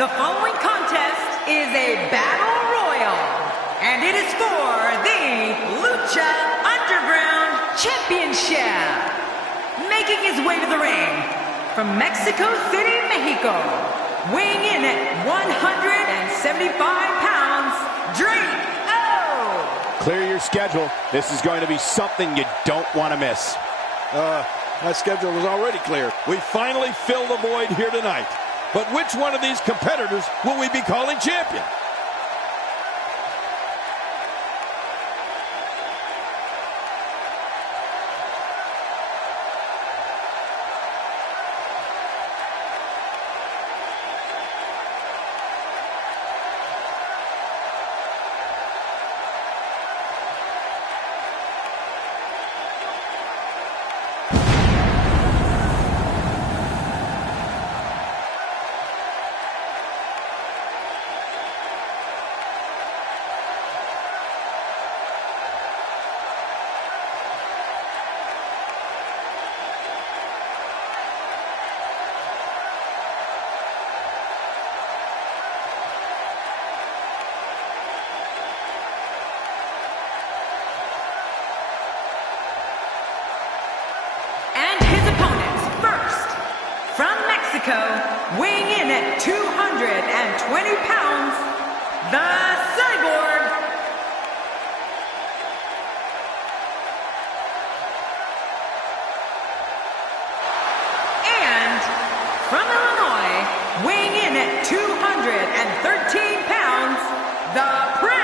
The following contest is a battle royal, and it is for the Lucha Underground Championship. Making his way to the ring from Mexico City, Mexico, weighing in at 175 pounds, Drake O. Clear your schedule. This is going to be something you don't want to miss. My schedule is already clear. We finally fill the void here tonight. But which one of these competitors will we be calling champion? Weighing in at 220 pounds, the Cyborg. And from Illinois, weighing in at 213 pounds, the Prince.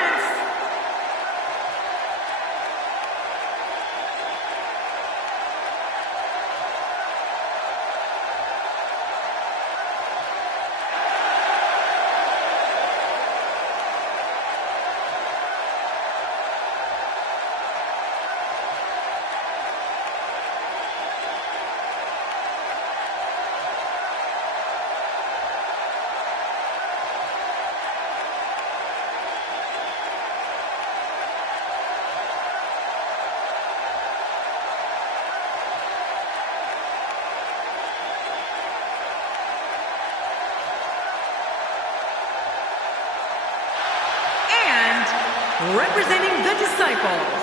Representing the Disciples,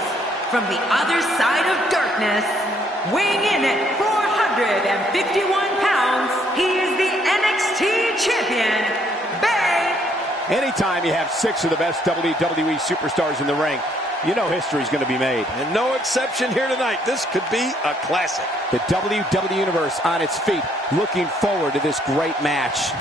from the other side of darkness, weighing in at 451 pounds, he is the NXT Champion, Bay. Anytime you have 6 of the best WWE superstars in the ring, you know history's going to be made. And no exception here tonight. This could be a classic. The WWE Universe on its feet, looking forward to this great match.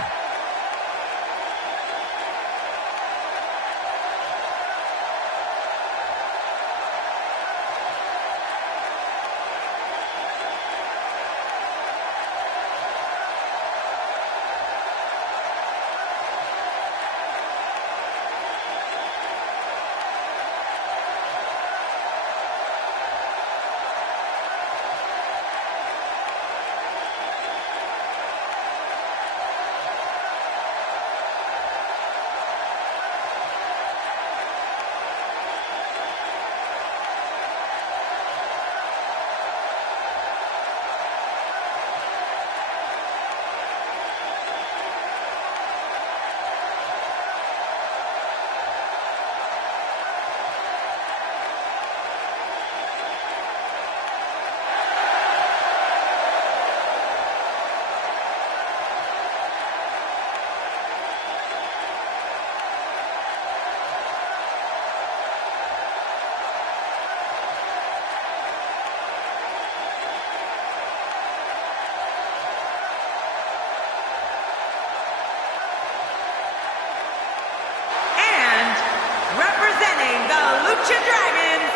Lucha Dragons,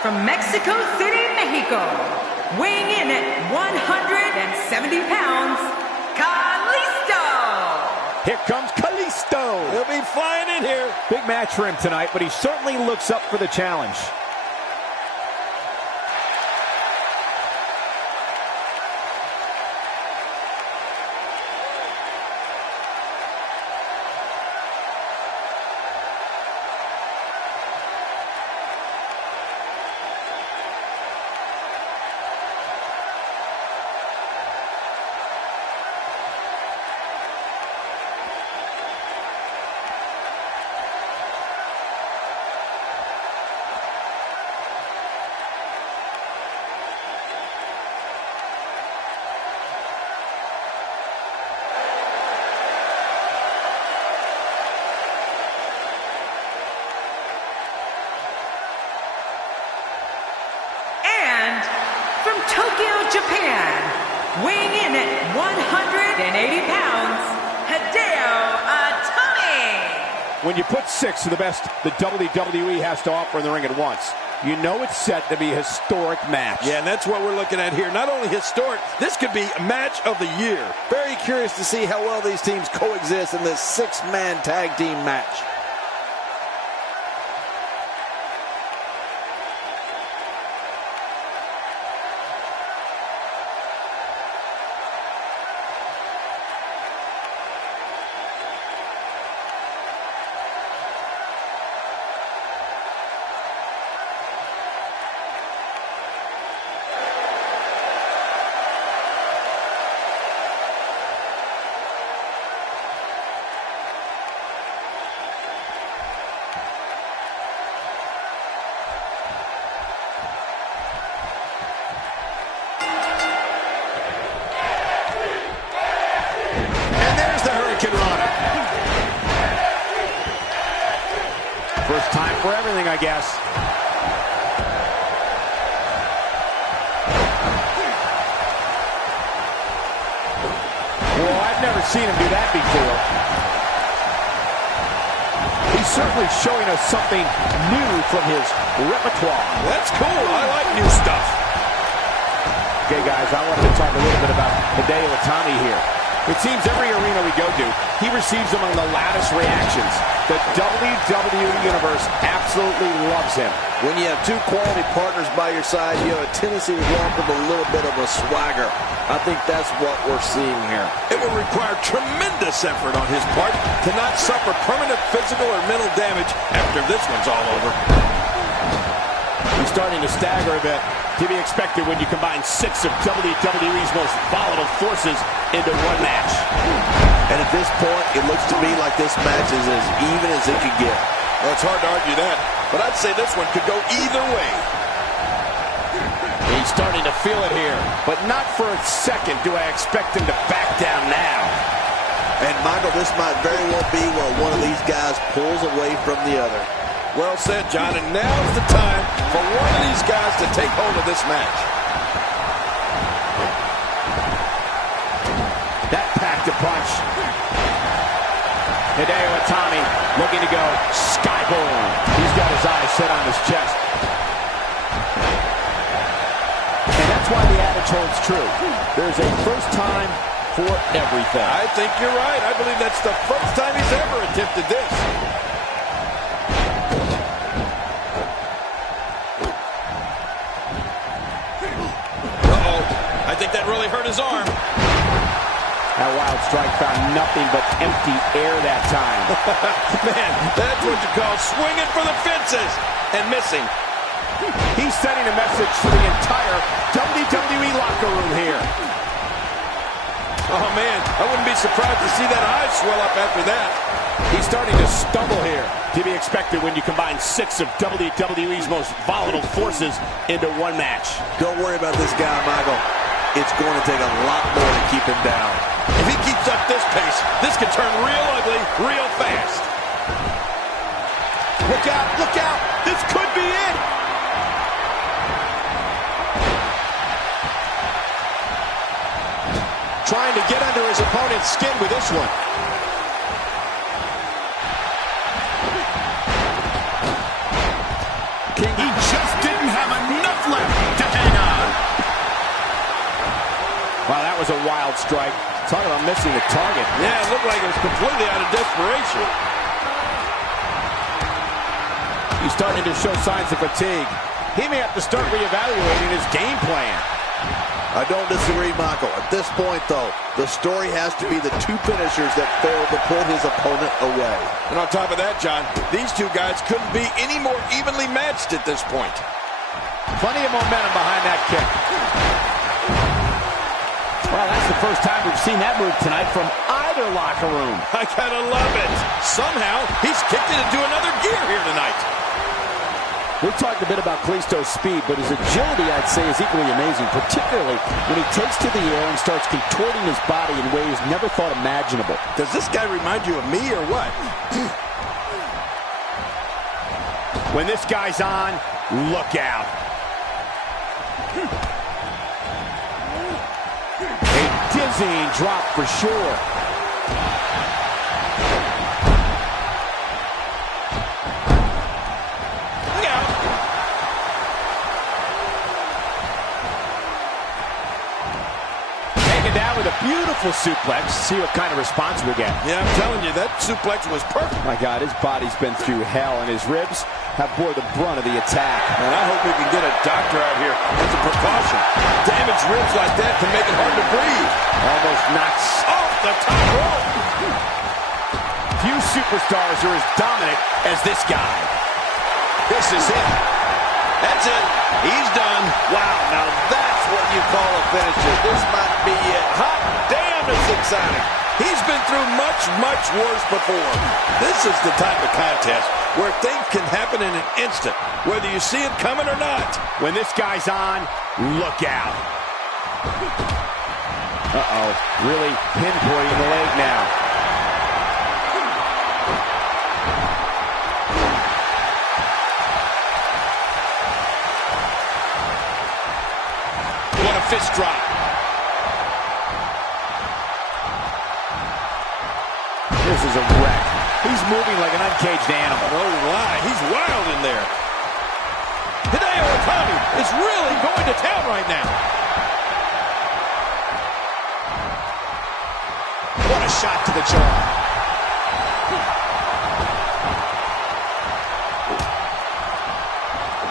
from Mexico City, Mexico, weighing in at 170 pounds, Kalisto. Here comes Kalisto. He'll be flying in here. Big match for him tonight, but he certainly looks up for the challenge. Tokyo, Japan, weighing in at 180 pounds, Hideo Itami. When you put 6 of the best the WWE has to offer in the ring at once, you know it's set to be a historic match. Yeah, and that's what we're looking at here. Not only historic, this could be a match of the year. Very curious to see how well these teams coexist in this 6-man tag team match. First time for everything, I guess. Well, I've never seen him do that before. He's certainly showing us something new from his repertoire. That's cool. I like new stuff. Okay, guys, I wanted to talk a little bit about Hideo Itami here. It seems every arena we go to, he receives among the loudest reactions. The WWE Universe absolutely loves him. When you have 2 quality partners by your side, you have a tendency to walk with a little bit of a swagger. I think that's what we're seeing here. It will require tremendous effort on his part to not suffer permanent physical or mental damage after this one's all over. He's starting to stagger a bit. To be expected when you combine 6 of WWE's most volatile forces into one match. And at this point, it looks to me like this match is as even as it could get. Well, it's hard to argue that, but I'd say this one could go either way. He's starting to feel it here, but not for a second do I expect him to back down now. And Michael, this might very well be where one of these guys pulls away from the other. Well said, John, and now's the time for one of these guys to take hold of this match. That packed a punch. Hideo Itami looking to go skybound. He's got his eyes set on his chest. And that's why the adage holds true. There's a first time for everything. I think you're right. I believe that's the first time he's ever attempted this. I think that really hurt his arm. That wild strike found nothing but empty air that time. Man, that's what you call swinging for the fences and missing. He's sending a message to the entire WWE locker room here. Oh, man, I wouldn't be surprised to see that eye swell up after that. He's starting to stumble here. To be expected when you combine 6 of WWE's most volatile forces into one match. Don't worry about this guy, Michael. It's going to take a lot more to keep him down. If he keeps up this pace, this could turn real ugly real fast. Look out, look out. This could be it. Trying to get under his opponent's skin with this one. He just didn't have enough left to hang on. Wow, that was a wild strike. Talk about missing the target. Yeah, it looked like it was completely out of desperation. He's starting to show signs of fatigue. He may have to start reevaluating his game plan. I don't disagree, Michael. At this point, though, the story has to be the 2 finishers that failed to put his opponent away. And on top of that, John, these 2 guys couldn't be any more evenly matched at this point. Plenty of momentum behind that kick. Well, that's the first time we've seen that move tonight from either locker room. I gotta love it. Somehow, he's kicked it into another gear here tonight. We talked a bit about Kalisto's speed, but his agility, I'd say, is equally amazing, particularly when he takes to the air and starts contorting his body in ways never thought imaginable. Does this guy remind you of me or what? When this guy's on, look out. dizzying drop for sure. Look out. Taken down with a beautiful suplex. See what kind of response we get. Yeah, I'm telling you, that suplex was perfect. My God, his body's been through hell, and his ribs have bore the brunt of the attack. And I hope we can get a doctor out here as a precaution. Damaged ribs like that can make it hard to breathe. Almost knocks off the top rope. Few superstars are as dominant as this guy. This is it. That's it. He's done. Wow, now that's what you call a finisher. This might be it. Hot damn, it's exciting. He's been through much, much worse before. This is the type of contest where things can happen in an instant, whether you see it coming or not. When this guy's on, look out. Uh-oh, really pinpointing the leg now. What a fist drop. This is a wreck. He's moving like an uncaged animal. No lie, he's wild in there. Hideo Itami is really going to town right now. What a shot to the jaw.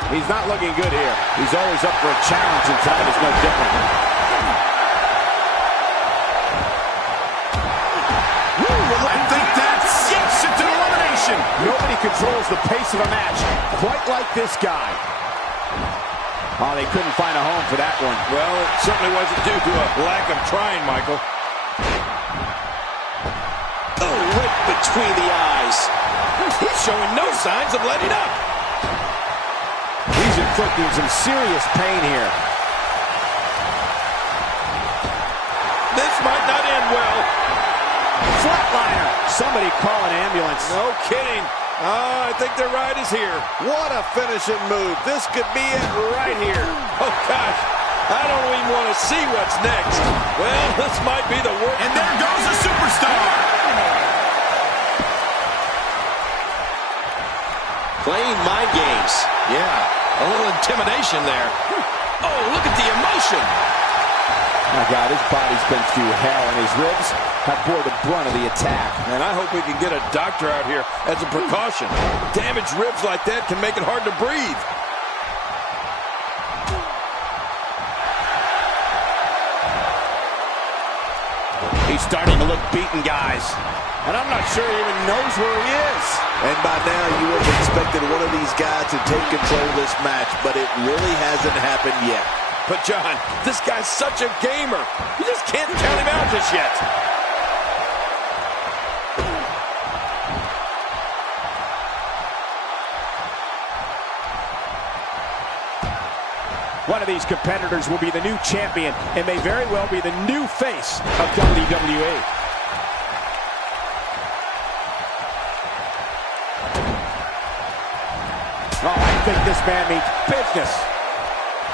He's not looking good here. He's always up for a challenge, and tonight is no different. Nobody controls the pace of a match quite like this guy. Oh, they couldn't find a home for that one. Well, it certainly wasn't due to a lack of trying, Michael. Oh, right between the eyes. He's showing no signs of letting up. He's inflicting some serious pain here. This might not end well. Flatliner. Somebody call an ambulance. No kidding. Oh, I think their ride is here. What a finishing move. This could be it right here. Oh, gosh. I don't even want to see what's next. Well, this might be the worst. And there goes a superstar. Playing mind games. Yeah, a little intimidation there. Oh, look at the emotion. My God, his body's been through hell, and his ribs have bore the brunt of the attack. And I hope we can get a doctor out here as a precaution. Damaged ribs like that can make it hard to breathe. He's starting to look beaten, guys. And I'm not sure he even knows where he is. And by now, you would have expected one of these guys to take control of this match, but it really hasn't happened yet. But, John, this guy's such a gamer. You just can't count him out just yet. One of these competitors will be the new champion and may very well be the new face of WWE. Oh, I think this man means business.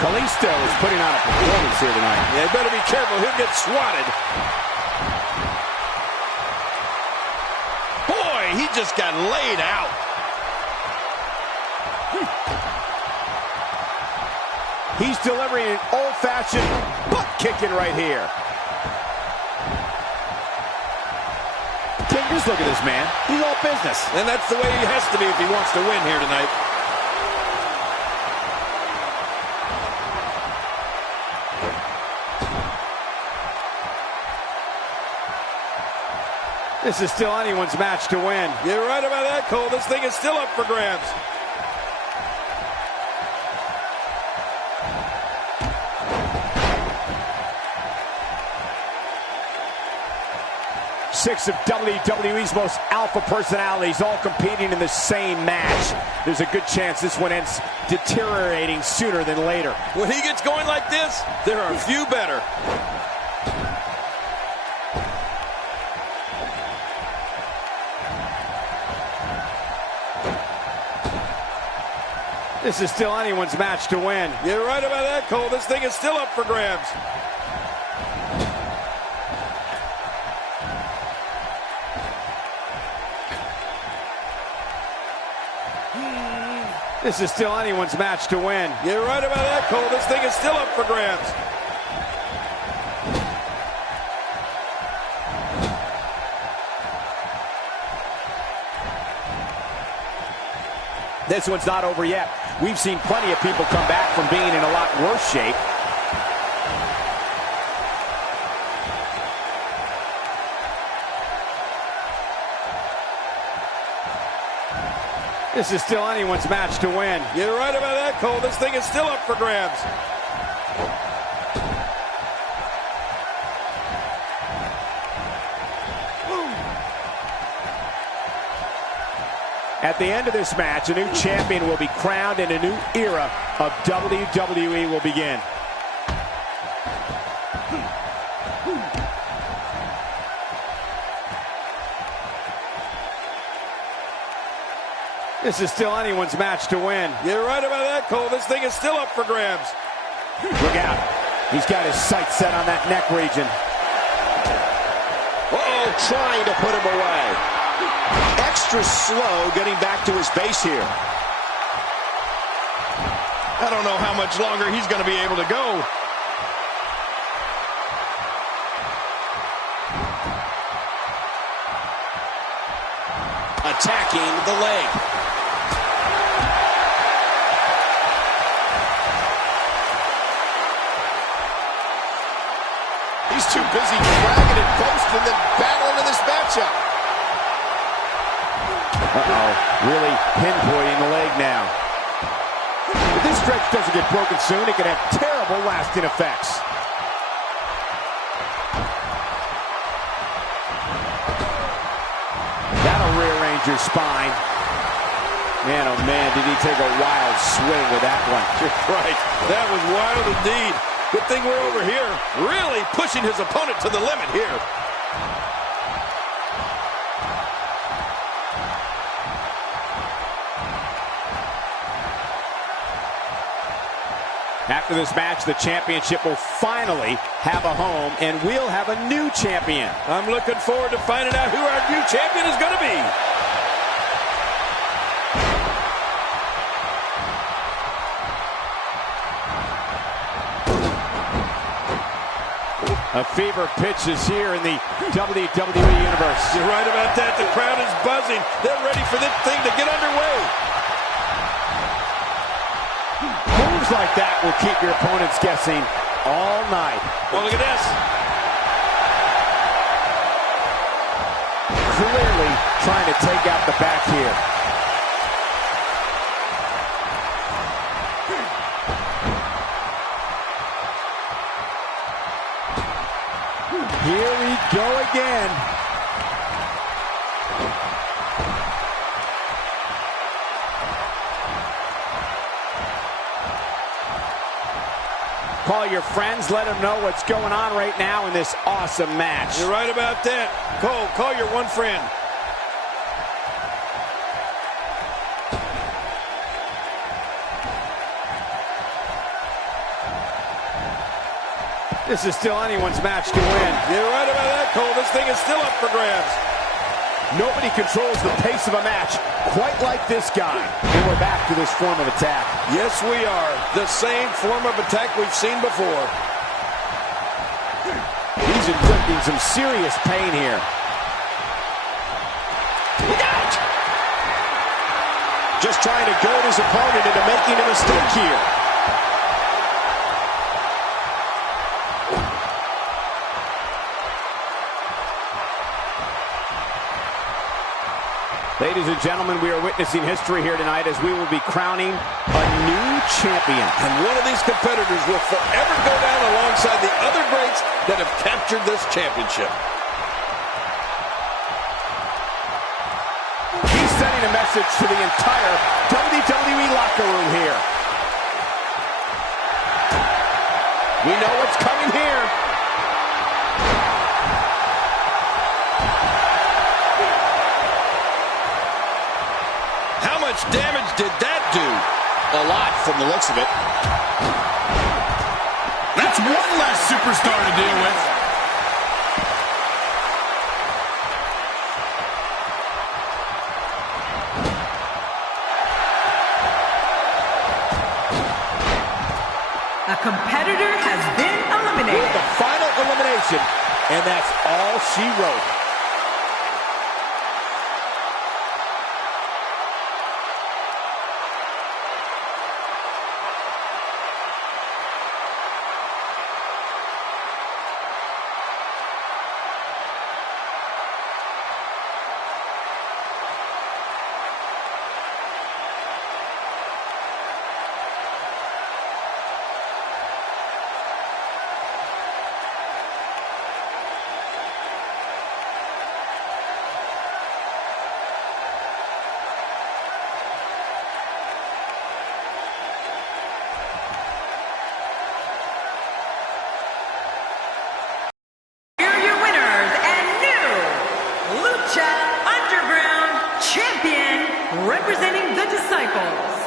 Kalisto is putting on a performance here tonight. Yeah, better be careful. He'll get swatted. Boy, he just got laid out. He's delivering an old-fashioned butt kicking right here. King, just look at this man. He's all business. And that's the way he has to be if he wants to win here tonight. This is still anyone's match to win. You're right about that, Cole. This thing is still up for grabs. Six of WWE's most alpha personalities all competing in the same match. There's a good chance this one ends deteriorating sooner than later. When he gets going like this, there are a few better. This is still anyone's match to win. You're right about that, Cole. This thing is still up for grabs. This is still anyone's match to win. You're right about that, Cole. This thing is still up for grabs. This one's not over yet. We've seen plenty of people come back from being in a lot worse shape. This is still anyone's match to win. You're right about that, Cole. This thing is still up for grabs. At the end of this match, a new champion will be crowned and a new era of WWE will begin. This is still anyone's match to win. You're right about that, Cole. This thing is still up for grabs. Look out. He's got his sights set on that neck region. Uh-oh, trying to put him away. Extra slow getting back to his base here. I don't know how much longer he's going to be able to go. Attacking the leg. He's too busy dragging and boasting than battling in this matchup. Uh-oh, really pinpointing the leg now. If this stretch doesn't get broken soon, it could have terrible lasting effects. That'll rearrange your spine. Man, oh man, did he take a wild swing with that one. You're right. That was wild indeed. Good thing we're over here, really pushing his opponent to the limit here. After this match, the championship will finally have a home, and we'll have a new champion. I'm looking forward to finding out who our new champion is going to be. A fever pitch is here in the WWE Universe. You're right about that. The crowd is buzzing. They're ready for this thing to get underway. Moves like that will keep your opponents guessing all night. Well, look at this. Clearly trying to take out the back here. Here we go again. Call your friends, let them know what's going on right now in this awesome match. You're right about that. Cole, call your one friend. This is still anyone's match to win. You're right about that, Cole. This thing is still up for grabs. Nobody controls the pace of a match quite like this guy. And we're back to this form of attack. Yes, we are. The same form of attack we've seen before. He's inflicting some serious pain here. Just trying to goad his opponent into making a mistake here. Ladies and gentlemen, we are witnessing history here tonight as we will be crowning a new champion. And one of these competitors will forever go down alongside the other greats that have captured this championship. He's sending a message to the entire WWE locker room here. We know what's coming here. How much damage did that do? A lot from the looks of it. That's one less superstar to deal with. A competitor has been eliminated. With the final elimination, and that's all she wrote. Representing the Disciples,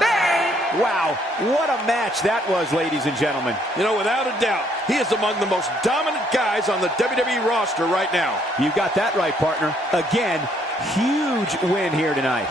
Bay. Wow, what a match that was, ladies and gentlemen. You know, without a doubt, he is among the most dominant guys on the WWE roster right now. You got that right, partner. Again, huge win here tonight.